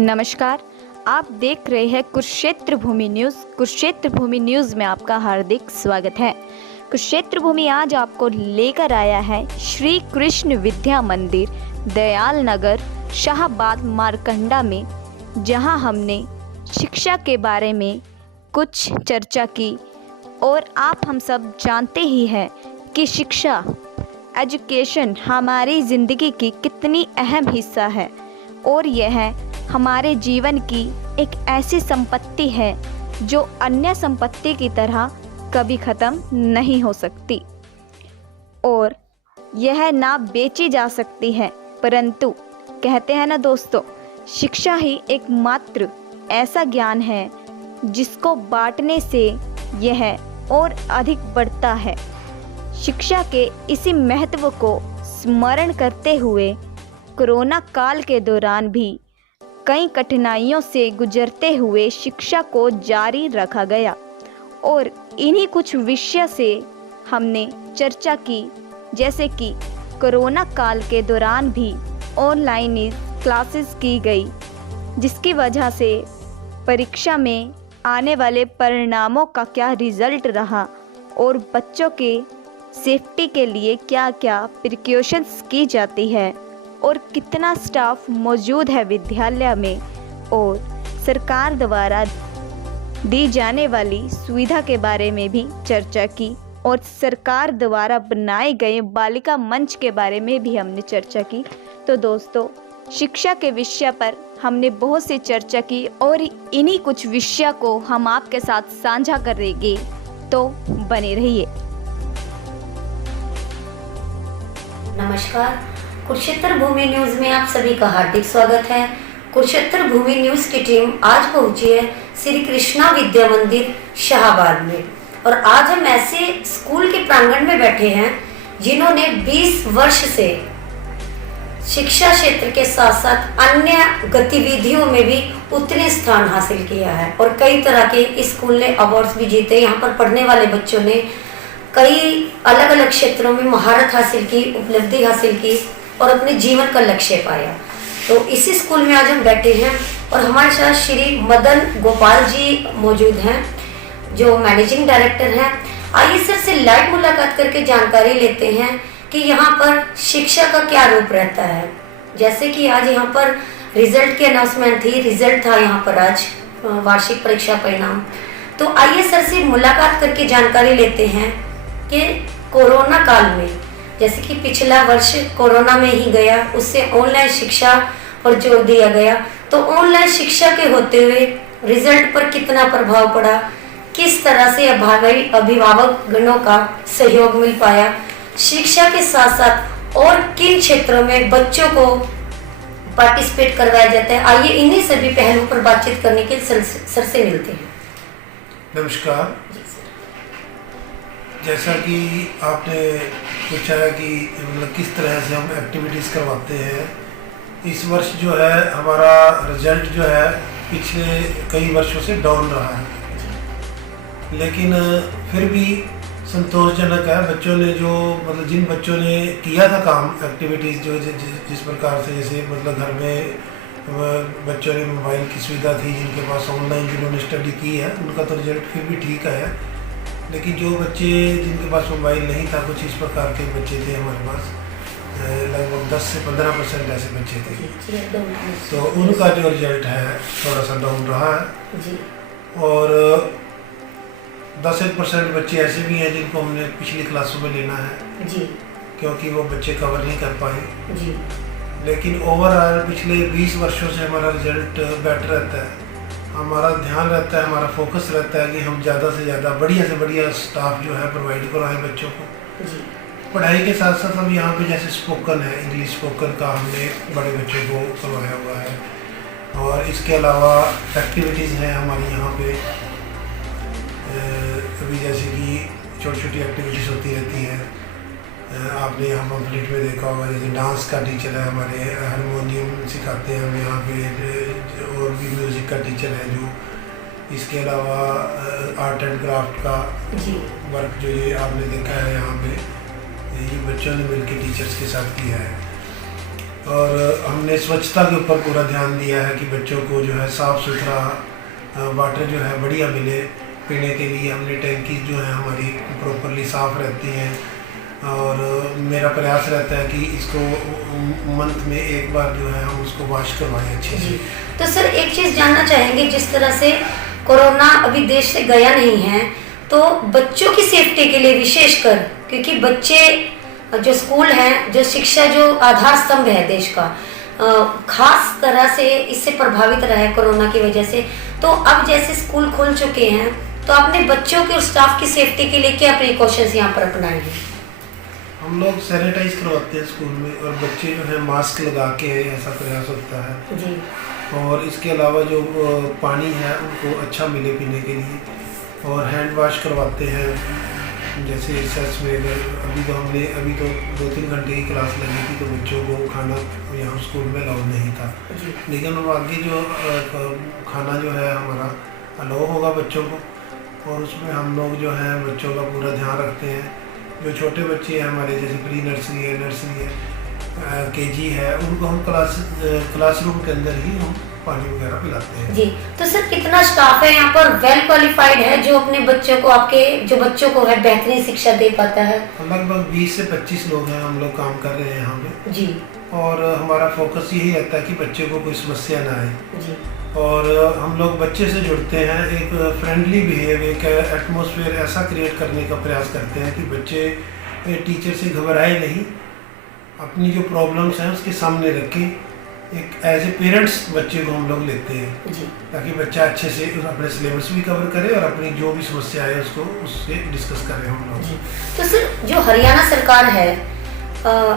नमस्कार। आप देख रहे हैं कुरुक्षेत्र भूमि न्यूज़। कुरुक्षेत्र भूमि न्यूज़ में आपका हार्दिक स्वागत है। कुरुक्षेत्र भूमि आज आपको लेकर आया है श्री कृष्ण विद्या मंदिर, दयाल नगर, शाहबाद, मारकंडा में, जहां हमने शिक्षा के बारे में कुछ चर्चा की। और आप हम सब जानते ही हैं कि शिक्षा, एजुकेशन हमारी ज़िंदगी की कितनी अहम हिस्सा है और यह हमारे जीवन की एक ऐसी संपत्ति है जो अन्य संपत्ति की तरह कभी ख़त्म नहीं हो सकती और यह ना बेची जा सकती है। परंतु कहते हैं ना दोस्तों, शिक्षा ही एकमात्र ऐसा ज्ञान है जिसको बांटने से यह और अधिक बढ़ता है। शिक्षा के इसी महत्व को स्मरण करते हुए कोरोना काल के दौरान भी कई कठिनाइयों से गुजरते हुए शिक्षा को जारी रखा गया और इन्हीं कुछ विषय से हमने चर्चा की, जैसे कि कोरोना काल के दौरान भी ऑनलाइन क्लासेस की गई, जिसकी वजह से परीक्षा में आने वाले परिणामों का क्या रिज़ल्ट रहा और बच्चों के सेफ्टी के लिए क्या क्या प्रिकॉशंस की जाती है और कितना स्टाफ मौजूद है विद्यालय में, और सरकार द्वारा दी जाने वाली सुविधा के बारे में भी चर्चा की और सरकार द्वारा बनाए गए बालिका मंच के बारे में भी हमने चर्चा की। तो दोस्तों, शिक्षा के विषय पर हमने बहुत सी चर्चा की और इन्हीं कुछ विषय को हम आपके साथ साझा करेंगे, तो बने रहिए। नमस्कार, कुरुक्षेत्र भूमि न्यूज में आप सभी का हार्दिक स्वागत है। कुरुक्षेत्र भूमि न्यूज की टीम आज पहुंची है श्री कृष्णा विद्या मंदिर शाहबाद में, और आज हम ऐसे स्कूल के प्रांगण में बैठे हैं जिन्होंने 20 वर्ष से शिक्षा क्षेत्र के साथ साथ अन्य गतिविधियों में भी उतने स्थान हासिल किया है और कई तरह के स्कूल ने अवार्ड्स भी जीते। यहाँ पर पढ़ने वाले बच्चों ने कई अलग अलग क्षेत्रों में महारत हासिल की, उपलब्धि हासिल की और अपने जीवन का लक्ष्य पाया। तो इसी स्कूल में आज हम बैठे हैं और हमारे साथ श्री मदन गोपाल जी मौजूद हैं जो मैनेजिंग डायरेक्टर हैं। आइए सर से लाइव मुलाकात करके जानकारी लेते हैं कि यहाँ पर शिक्षा का क्या रूप रहता है। जैसे कि आज यहाँ पर रिजल्ट की अनाउंसमेंट थी, रिजल्ट था यहाँ पर आज, वार्षिक परीक्षा परिणाम। तो आइए सर से मुलाकात करके जानकारी लेते हैं कि कोरोना काल में, जैसे कि पिछला वर्ष कोरोना में ही गया, उससे ऑनलाइन शिक्षा पर जोर दिया गया, तो ऑनलाइन शिक्षा के होते हुए रिजल्ट पर कितना प्रभाव पड़ा, किस तरह से अभिभावक गणों का सहयोग मिल पाया, शिक्षा के साथ साथ और किन क्षेत्रों में बच्चों को पार्टिसिपेट करवाया जाता है। आइए इन्हीं सभी पहलुओं पर बातचीत करने के सर से मिलते हैं। नमस्कार। जैसा कि आपने पूछा है कि मतलब किस तरह से हम एक्टिविटीज़ करवाते हैं, इस वर्ष जो है हमारा रिजल्ट जो है पिछले कई वर्षों से डाउन रहा है, लेकिन फिर भी संतोषजनक है। बच्चों ने जो मतलब जिन बच्चों ने किया था काम, एक्टिविटीज़ जो जिस प्रकार से, जैसे मतलब घर में बच्चों ने मोबाइल की सुविधा थी, जिनके पास ऑनलाइन जिन्होंने स्टडी की है उनका तो रिजल्ट फिर भी ठीक है। लेकिन जो बच्चे जिनके पास मोबाइल नहीं था, कुछ इस प्रकार के बच्चे थे हमारे पास, लगभग 10 से 15% ऐसे बच्चे थे, तो उनका जो रिजल्ट है थोड़ा सा डाउन रहा है। और 10% बच्चे ऐसे भी हैं जिनको हमने पिछली क्लासों में लेना है जी, क्योंकि वो बच्चे कवर नहीं कर पाए जी। लेकिन ओवरऑल पिछले 20 वर्षों से हमारा रिजल्ट बेटर रहता है। हमारा ध्यान रहता है, हमारा फोकस रहता है कि हम ज़्यादा से ज़्यादा बढ़िया से बढ़िया स्टाफ जो है प्रोवाइड करवाएं बच्चों को जी। पढ़ाई के साथ साथ हम यहाँ पे जैसे स्पोकन है, इंग्लिश स्पोकन का हमने बड़े बच्चों को करवाया हुआ है, और इसके अलावा एक्टिविटीज़ हैं हमारी यहाँ पे। अभी जैसे कि छोटी छोटी एक्टिविटीज़ होती रहती हैं, आपने यहाँ पम्फलेट में देखा होगा, जैसे डांस का टीचर है हमारे, हारमोनियम सिखाते हैं हम यहाँ पे, और भी म्यूज़िक का टीचर है जो। इसके अलावा आर्ट एंड क्राफ्ट का वर्क जो ये आपने देखा है यहाँ पे, ये बच्चों ने मिलकर टीचर्स के साथ किया है। और हमने स्वच्छता के ऊपर पूरा ध्यान दिया है कि बच्चों को जो है साफ़ सुथरा वाटर जो है बढ़िया मिले। पीने के लिए हमने टैंकी जो है हमारी प्रॉपरली साफ़ रहती हैं, और मेरा प्रयास रहता है कि इसको मंथ में एक बार जो है हम उसको वॉश करवाएं अच्छे से। तो सर एक चीज़ जानना चाहेंगे, जिस तरह से कोरोना अभी देश से गया नहीं है, तो बच्चों की सेफ्टी के लिए विशेषकर, क्योंकि बच्चे जो स्कूल हैं, जो शिक्षा जो आधार स्तंभ है देश का, खास तरह से इससे प्रभावित रहा है कोरोना की वजह से। तो अब जैसे स्कूल खुल चुके हैं, तो अपने बच्चों के और स्टाफ की सेफ्टी के लिए क्या प्रिकॉशंस यहाँ पर अपनाएंगे? हम लोग सैनिटाइज करवाते हैं स्कूल में, और बच्चे जो है मास्क लगा के ऐसा प्रयास होता है जी। और इसके अलावा जो पानी है उनको अच्छा मिले पीने के लिए, और हैंड वॉश करवाते हैं। जैसे रिसर्च में अभी तो 2-3 घंटे की क्लास लगी थी, तो बच्चों को खाना यहाँ स्कूल में अलाउ नहीं था, लेकिन अब आगे जो खाना जो है हमारा अलाउ होगा बच्चों को, और उसमें हम लोग जो है बच्चों का पूरा ध्यान रखते हैं। जो छोटे बच्चे हैं हमारे, जैसे प्री नर्सरी है, नर्सरी है, केजी है, उनको हम क्लासरूम के अंदर ही हम पानी वगैरह पिलाते हैं। जी। तो सर कितना स्टाफ है यहाँ पर वेल क्वालिफाइड है, जो अपने बच्चों को, आपके जो बच्चों को है बेहतरीन शिक्षा दे पाता है? लगभग 20 से 25 लोग हैं, हम लोग काम कर रहे हैं यहाँ पे जी। और हमारा फोकस यही रहता है कि बच्चे को कोई समस्या ना आए। जी। और हम लोग बच्चे से जुड़ते हैं, एक फ्रेंडली बिहेव, एक एटमॉस्फेयर ऐसा क्रिएट करने का प्रयास करते हैं कि बच्चे टीचर से घबराए नहीं, अपनी जो प्रॉब्लम्स हैं उसके सामने रखें। एक एज ए पेरेंट्स बच्चे को हम लोग लेते हैं जी। ताकि बच्चा अच्छे से अपने सिलेबस भी कवर करे और अपनी जो भी समस्या है उसको उससे डिस्कस करें हम लोग। तो सर जो हरियाणा सरकार है,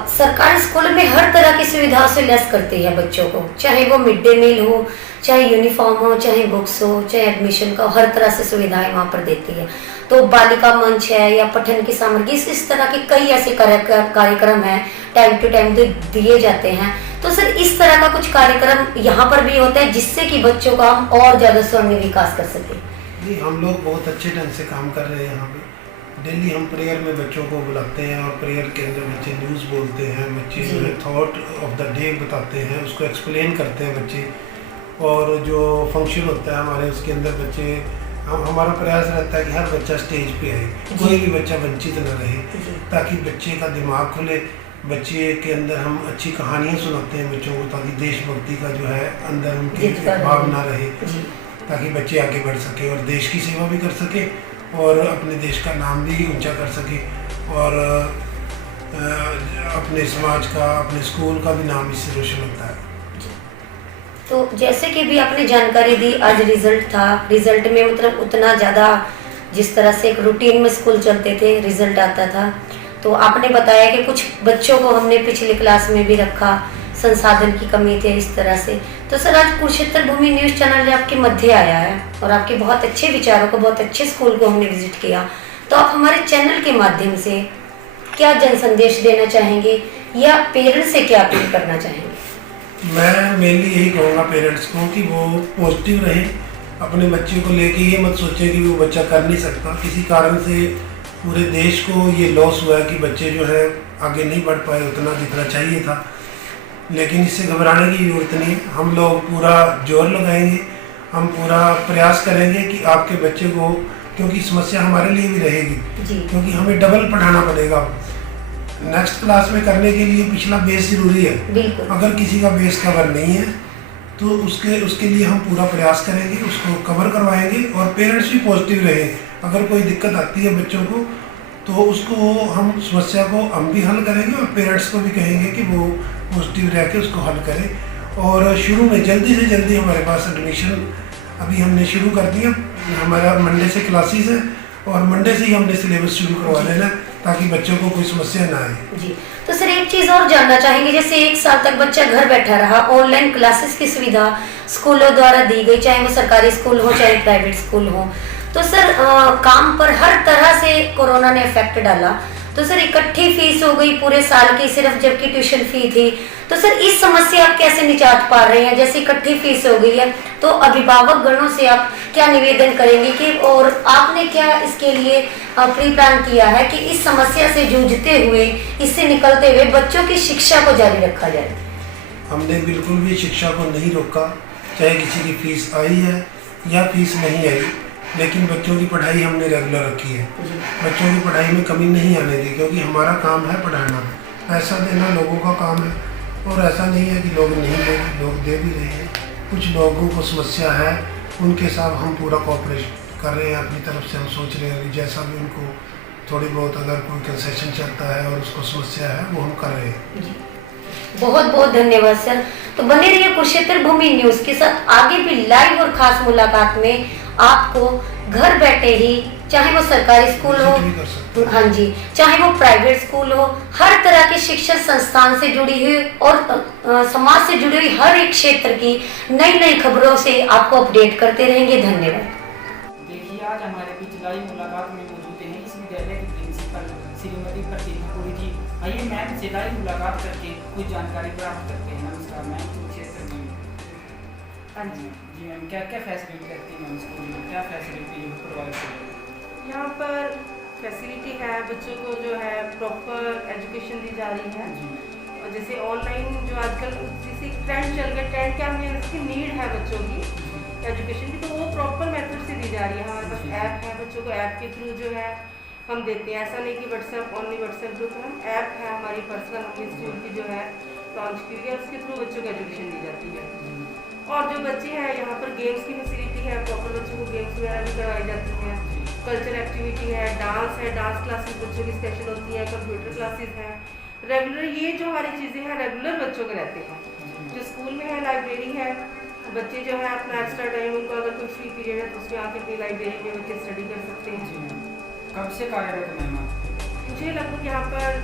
सरकारी स्कूल में हर तरह की सुविधाओं से लैस करती है बच्चों को, चाहे वो मिड डे मील हो, चाहे यूनिफॉर्म हो, चाहे बुक्स हो, चाहे एडमिशन का, हर तरह से सुविधाएं वहाँ पर देती है। तो बालिका मंच है या पठन की सामग्री, इस तरह के कई ऐसे कार्यक्रम हैं टाइम टू टाइम दिए जाते हैं। तो सर इस तरह का कुछ कार्यक्रम यहाँ पर भी होता है जिससे कि बच्चों का हम और ज़्यादा स्वर्णिम विकास कर सकें? जी, हम लोग बहुत अच्छे ढंग से काम कर रहे हैं यहाँ पे। डेली हम प्रेयर में बच्चों को बुलाते हैं, और प्रेयर के अंदर बच्चे न्यूज़ बोलते हैं, बच्चे जो है थॉट ऑफ द डे बताते हैं, उसको एक्सप्लेन करते हैं बच्चे। और जो फंक्शन होता है हमारे, उसके अंदर बच्चे, हमारा प्रयास रहता है कि हर बच्चा स्टेज पे आए, कोई भी बच्चा वंचित न रहे, ताकि बच्चे का दिमाग खुले। बच्चे के अंदर हम अच्छी कहानियाँ सुनाते हैं बच्चों को, ताकि देशभक्ति का जो है अंदर उनकी भावना रहे, ताकि बच्चे आगे बढ़ सके और देश की सेवा भी कर सके और अपने देश का नाम भी ऊंचा कर सके, और अपने समाज का, अपने स्कूल का भी नाम इससे रोशन होता है। तो जैसे कि भी आपने जानकारी दी, आज रिजल्ट था, रिजल्ट में मतलब उतना ज़्यादा जिस तरह से एक रूटीन में स्कूल चलते थे रिजल्ट आता था, तो आपने बताया कि कुछ बच्चों को हमने पिछली क्लास में भी रखा, संसाधन की कमी थी इस तरह से। तो सर आज कुरुक्षेत्र भूमि न्यूज़ चैनल आपके मध्य आया है और आपके बहुत अच्छे विचारों को, बहुत अच्छे स्कूल को हमने विजिट किया, तो आप हमारे चैनल के माध्यम से क्या जन संदेश देना चाहेंगे या पेरेंट्स से क्या अपील करना चाहेंगे? मैं मेनली यही कहूँगा पेरेंट्स को कि वो पॉजिटिव रहें, अपने बच्चे को लेके ये मत सोचें कि वो बच्चा कर नहीं सकता। किसी कारण से पूरे देश को ये लॉस हुआ है कि बच्चे जो है आगे नहीं बढ़ पाए उतना जितना चाहिए था, लेकिन इससे घबराने की ज़रूरत नहीं। हम लोग पूरा जोर लगाएंगे, हम पूरा प्रयास करेंगे कि आपके बच्चे को, क्योंकि समस्या हमारे लिए भी रहेगी, क्योंकि हमें डबल पढ़ाना पड़ेगा। नेक्स्ट क्लास में करने के लिए पिछला बेस ज़रूरी है। अगर किसी का बेस कवर नहीं है तो उसके लिए हम पूरा प्रयास करेंगे, उसको कवर करवाएंगे, और पेरेंट्स भी पॉजिटिव रहे। अगर कोई दिक्कत आती है बच्चों को तो उसको हम समस्या को हम भी हल करेंगे, और पेरेंट्स को भी कहेंगे कि वो पॉजिटिव रह के उसको हल करें। और शुरू में जल्दी से जल्दी हमारे पास एडमिशन अभी हमने शुरू कर दिया, हमारा मंडे से क्लासेस है और मंडे से ही हमने सिलेबस शुरू करवा देना ताकि बच्चों को कोई समस्या ना आए। जी। तो सर एक चीज़ और जानना चाहेंगे, जैसे 1 साल तक बच्चा घर बैठा रहा, ऑनलाइन क्लासेस की सुविधा स्कूलों द्वारा दी गई, चाहे वो सरकारी स्कूल हो चाहे प्राइवेट स्कूल हो, तो सर काम पर हर तरह से कोरोना ने इफेक्ट डाला। तो सर इकट्ठी फीस हो गई पूरे साल की सिर्फ, जबकि ट्यूशन फी थी। तो सर इस समस्या आप कैसे निजात पा रहे हैं? जैसे इकट्ठी फीस हो गई है तो अभिभावक गणों से आप क्या निवेदन करेंगे कि, और आपने क्या इसके लिए प्री प्लान किया है कि इस समस्या से जूझते हुए, इससे निकलते हुए बच्चों की शिक्षा को जारी रखा जाए? हमने बिल्कुल भी शिक्षा को नहीं रोका, चाहे किसी की फीस आई है या फीस नहीं आई, लेकिन बच्चों की पढ़ाई हमने रेगुलर रखी है। बच्चों की पढ़ाई में कमी नहीं आने दी, क्योंकि हमारा काम है पढ़ाना, पैसा देना लोगों का काम है। और ऐसा नहीं है कि लोग नहीं दे, लोग दे भी रहे हैं। कुछ लोगों को समस्या है, उनके साथ हम पूरा कोऑपरेट कर रहे हैं, अपनी तरफ से हम सोच रहे हैं कि जैसा भी उनको थोड़ी बहुत अगर कोई कंसेशन चलता है और उसको समस्या है वो हम कर रहे हैं। बहुत बहुत धन्यवाद सर। तो बने रहिए कुरुक्षेत्र भूमि न्यूज के साथ, आगे भी लाइव और खास मुलाकात में आपको घर बैठे ही, चाहे वो सरकारी स्कूल हो, हाँ जी, चाहे वो प्राइवेट स्कूल हो, हर तरह के शिक्षण संस्थान से जुड़ी हुई और समाज से जुड़ी हुई हर एक क्षेत्र की नई नई खबरों से आपको अपडेट करते रहेंगे। धन्यवाद। देखिए, आज हमारे बीच लाइव मुलाकात में मौजूद हैं इस विद्यालय की प्रिंसिपल श्रीमती प्रतिभा पुरी जी। आइए मैम से लाइव मुलाकात करके कुछ जानकारी प्राप्त करते हैं। नमस्कार मैम, कुरुक्षेत्र में। हाँ जी मैम, क्या क्या फैसिलिटी करती है मैम स्कूल में, क्या फैसिलिटी प्रोवाइड करती है? यहाँ पर फैसिलिटी है, बच्चों को जो है प्रॉपर एजुकेशन दी जा रही है। और जैसे ऑनलाइन जो आजकल जैसे ट्रेंड चल गया, ट्रेंड क्या है, इसकी नीड है बच्चों की एजुकेशन की, तो वो प्रॉपर मेथड से दी जा रही है। हमारे पास ऐप है, बच्चों को ऐप के थ्रू जो है हम देते हैं। ऐसा नहीं कि व्हाट्सएप ओनली व्हाट्सएप ग्रुप है, ऐप है हमारी पर्सनल, हमने स्कूल की जो है लॉन्च की है, उसके थ्रू बच्चों को एजुकेशन दी जाती है। और जो बच्चे हैं, यहाँ पर गेम्स की फैसिलिटी है, प्रॉपर बच्चों को गेम्स वगैरह भी करवाई जाती हैं। कल्चरल एक्टिविटी है, डांस क्लासेस बच्चों की स्पेशल होती है, कंप्यूटर क्लासेस हैं रेगुलर। ये जो हमारी चीज़ें हैं रेगुलर बच्चों के रहते हैं। जो स्कूल में है, लाइब्रेरी है, बच्चे जो है अपना एक्स्ट्रा टाइम, उनको अगर कोई फ्री पीरियड है तो उसमें आके अपनी लाइब्रेरी में बच्चे स्टडी कर सकते हैं। कब से कार्यरत है मैम आप? मुझे लगभग यहाँ पर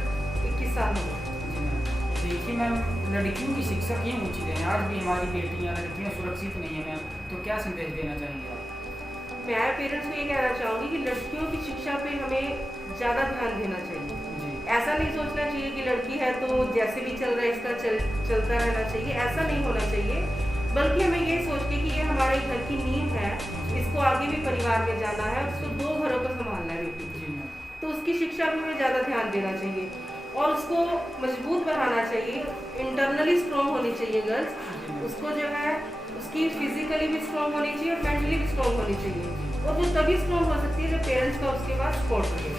21 साल हो गए। देखिए मैम, लड़कियों की शिक्षा क्यों उचित है? आज भी हमारी बेटियाँ लड़कियाँ सुरक्षित नहीं है मैम, तो क्या संदेश देना चाहेंगे आप? मैं पेरेंट्स को ये कहना चाहूँगी कि लड़कियों की शिक्षा पे हमें ज़्यादा ध्यान देना चाहिए। ऐसा नहीं सोचना चाहिए कि लड़की है तो जैसे भी चल रहा है इसका चलता रहना चाहिए, ऐसा नहीं होना चाहिए। बल्कि हमें ये सोच के कि ये हमारे घर की नींव है, इसको आगे भी परिवार में जाना है, उसको 2 घरों को संभालना है बेटी, तो उसकी शिक्षा पे हमें ज़्यादा ध्यान देना चाहिए और उसको मजबूत बनाना चाहिए। इंटरनली स्ट्रॉन्ग होनी चाहिए गर्ल्स, उसको जो है उसकी फिजिकली भी स्ट्रॉन्ग होनी चाहिए और मेंटली भी स्ट्रॉन्ग होनी चाहिए। और वो तभी स्ट्रॉन्ग हो सकती है जब पेरेंट्स का उसके पास सपोर्ट मिले।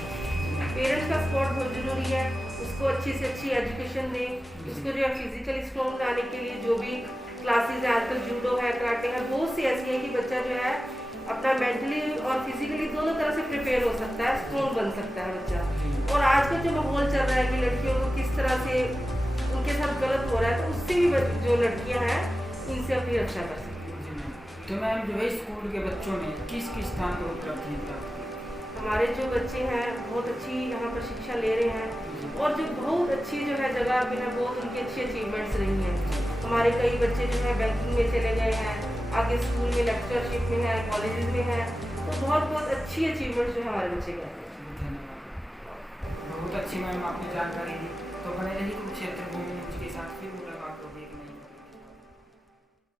पेरेंट्स का सपोर्ट बहुत ज़रूरी है, उसको अच्छी से अच्छी एजुकेशन दें, उसको जो है फिजिकली स्ट्रॉन्ग बनाने के लिए जो भी क्लासेस है, आजकल जूडो है, कराटे है, बहुत सी ऐसी है कि बच्चा जो है अपना मेंटली और फिजिकली दोनों तरह से प्रिपेयर हो सकता है, स्ट्रॉन्ग बन सकता है बच्चा। और आज का जो माहौल चल रहा है कि लड़कियों को किस तरह से उनके साथ गलत हो रहा है, तो उससे भी जो लड़कियां हैं इनसे अपनी रक्षा कर सकती हैं। तो मैम जो है स्कूल के बच्चों ने किस किस स्थान पर उपलब्धि प्राप्त की? हमारे जो बच्चे हैं बहुत अच्छी यहाँ पर शिक्षा ले रहे हैं और जो बहुत अच्छी जो है जगह पे है, बहुत उनकी अच्छी अचीवमेंट्स रही हैं। हमारे कई बच्चे जो है बैंकिंग में चले गए हैं, आगे स्कूल में लेक्चरशिप में है, कॉलेजेस में है, तो बहुत अच्छी अचीवमेंट्स जो है हमारे बच्चे के। बहुत अच्छी मैम आपने जानकारी दी। तो बने रहिए कुरुक्षेत्र भूमि न्यूज के साथ, फिर मुलाकात होगी।